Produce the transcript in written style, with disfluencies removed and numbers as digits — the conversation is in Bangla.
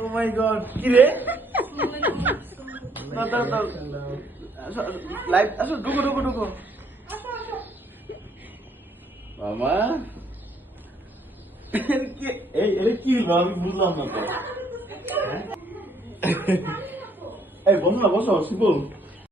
Oh my god, কি রে? দাও লাইভ আসো ঢুকো মামা এই কি আমি বুঝলাম না তো এই বসো শিবুল